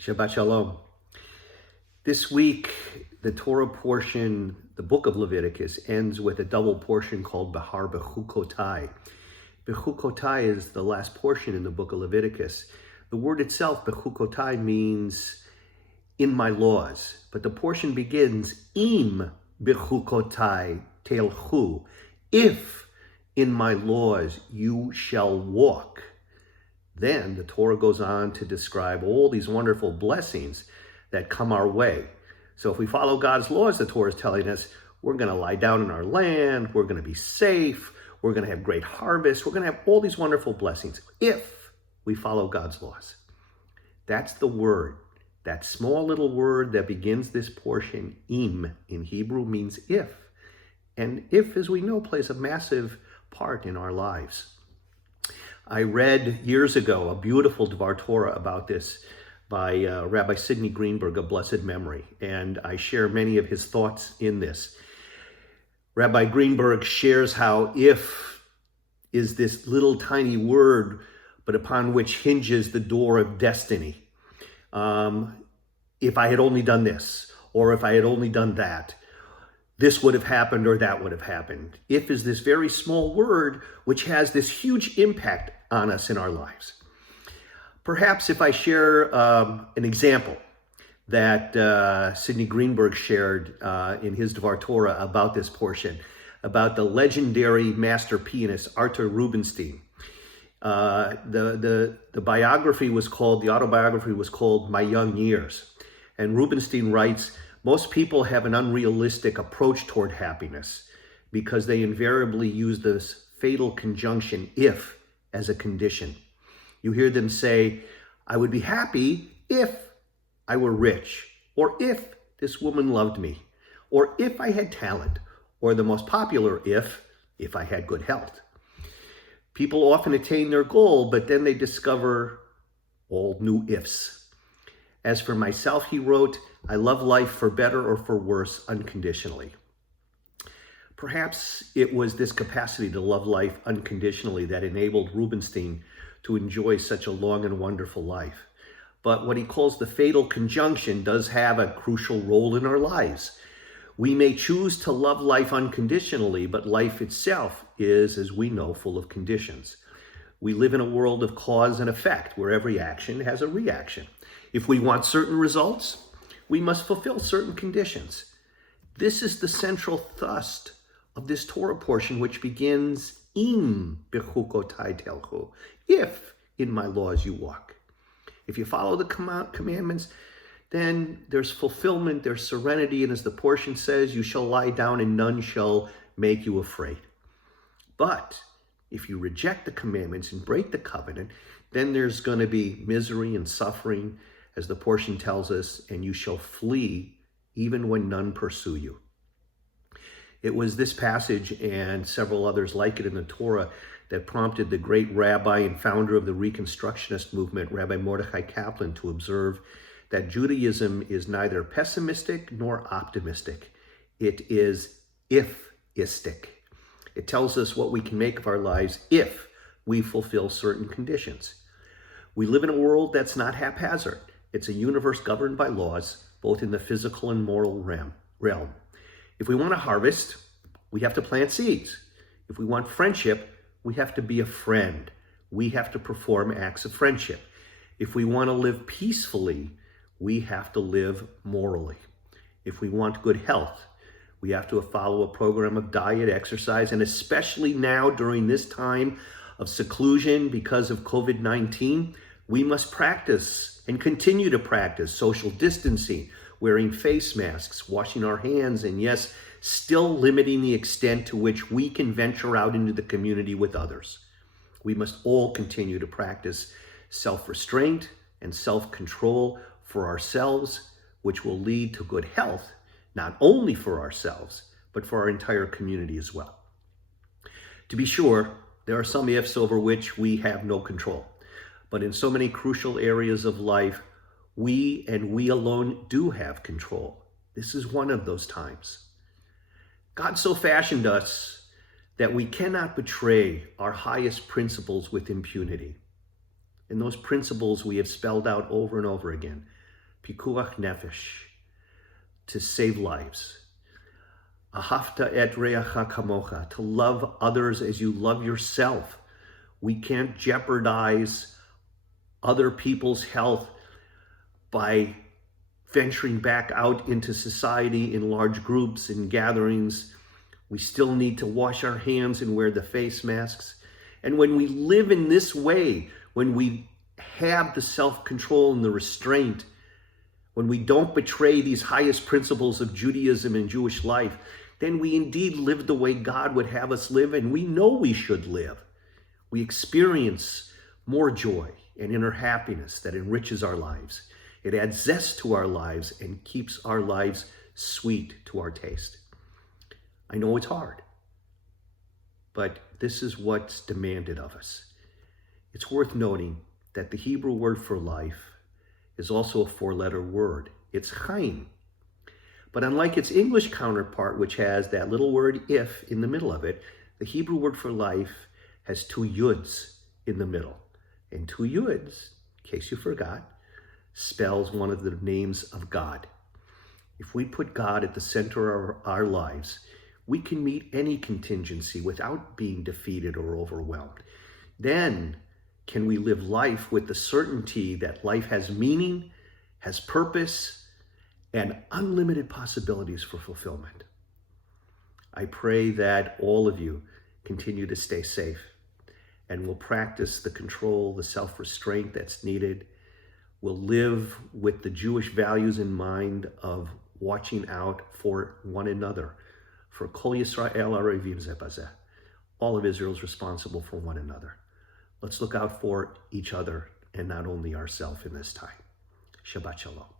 Shabbat Shalom. This week, the Torah portion, the book of Leviticus, ends with a double portion called Bahar Bechukotai. Bechukotai is the last portion in the book of Leviticus. The word itself, Bechukotai, means in my laws, but the portion begins, Im Bechukotai Telchu, if in my laws you shall walk. Then the Torah goes on to describe all these wonderful blessings that come our way. So if we follow God's laws, the Torah is telling us we're going to lie down in our land, we're going to be safe, we're going to have great harvest, we're going to have all these wonderful blessings if we follow God's laws. That's the word. That small little word that begins this portion, im, in Hebrew means if. And if, as we know, plays a massive part in our lives. I read years ago a beautiful Dvar Torah about this by Rabbi Sidney Greenberg of blessed memory, and I share many of his thoughts in this. Rabbi Greenberg shares how if is this little tiny word, but upon which hinges the door of destiny. If I had only done this, or if I had only done that, this would have happened or that would have happened. If is this very small word which has this huge impact on us in our lives. Perhaps if I share an example that Sidney Greenberg shared in his Dvar Torah about this portion, about the legendary master pianist Arthur Rubinstein. The autobiography was called My Young Years. And Rubinstein writes, most people have an unrealistic approach toward happiness because they invariably use this fatal conjunction, if, as a condition. You hear them say, I would be happy if I were rich, or if this woman loved me, or if I had talent, or the most popular if I had good health. People often attain their goal, but then they discover all new ifs. As for myself, he wrote, I love life for better or for worse unconditionally. Perhaps it was this capacity to love life unconditionally that enabled Rubinstein to enjoy such a long and wonderful life. But what he calls the fatal conjunction does have a crucial role in our lives. We may choose to love life unconditionally, but life itself is, as we know, full of conditions. We live in a world of cause and effect, where every action has a reaction. If we want certain results, we must fulfill certain conditions. This is the central thrust of this Torah portion, which begins, Im bechukotai telchu, if in my laws you walk. If you follow the commandments, then there's fulfillment, there's serenity, and as the portion says, you shall lie down and none shall make you afraid. But if you reject the commandments and break the covenant, then there's going to be misery and suffering, as the portion tells us, and you shall flee even when none pursue you. It was this passage and several others like it in the Torah that prompted the great rabbi and founder of the Reconstructionist movement, Rabbi Mordechai Kaplan, to observe that Judaism is neither pessimistic nor optimistic. It is if-istic. It tells us what we can make of our lives if we fulfill certain conditions. We live in a world that's not haphazard. It's a universe governed by laws, both in the physical and moral realm. If we want to harvest, we have to plant seeds. If we want friendship, we have to be a friend. We have to perform acts of friendship. If we want to live peacefully, we have to live morally. If we want good health, we have to follow a program of diet, exercise, and especially now during this time of seclusion because of COVID-19, we must practice and continue to practice social distancing, wearing face masks, washing our hands, and yes, still limiting the extent to which we can venture out into the community with others. We must all continue to practice self-restraint and self-control for ourselves, which will lead to good health, not only for ourselves, but for our entire community as well. To be sure, there are some ifs over which we have no control. But in so many crucial areas of life, we and we alone do have control. This is one of those times. God so fashioned us that we cannot betray our highest principles with impunity. And those principles we have spelled out over and over again. pikuach nefesh, to save lives. Ahavta et reacha kamocha, to love others as you love yourself. We can't jeopardize other people's health by venturing back out into society in large groups and gatherings. We still need to wash our hands and wear the face masks. And when we live in this way, when we have the self-control and the restraint, when we don't betray these highest principles of Judaism and Jewish life, then we indeed live the way God would have us live, and we know we should live. We experience more joy and inner happiness that enriches our lives. It adds zest to our lives and keeps our lives sweet to our taste. I know it's hard, but this is what's demanded of us. It's worth noting that the Hebrew word for life is also a four-letter word. It's chaim. But unlike its English counterpart, which has that little word if in the middle of it, the Hebrew word for life has two yuds in the middle. And two yuds, in case you forgot, spells one of the names of God. If we put God at the center of our lives, we can meet any contingency without being defeated or overwhelmed. Then can we live life with the certainty that life has meaning, has purpose, and unlimited possibilities for fulfillment. I pray that all of you continue to stay safe and will practice the control, the self-restraint that's needed. Will live with the Jewish values in mind of watching out for one another. For Kol Yisrael Arevim Zeh Bazeh. All of Israel is responsible for one another. Let's look out for each other and not only ourselves in this time. Shabbat Shalom.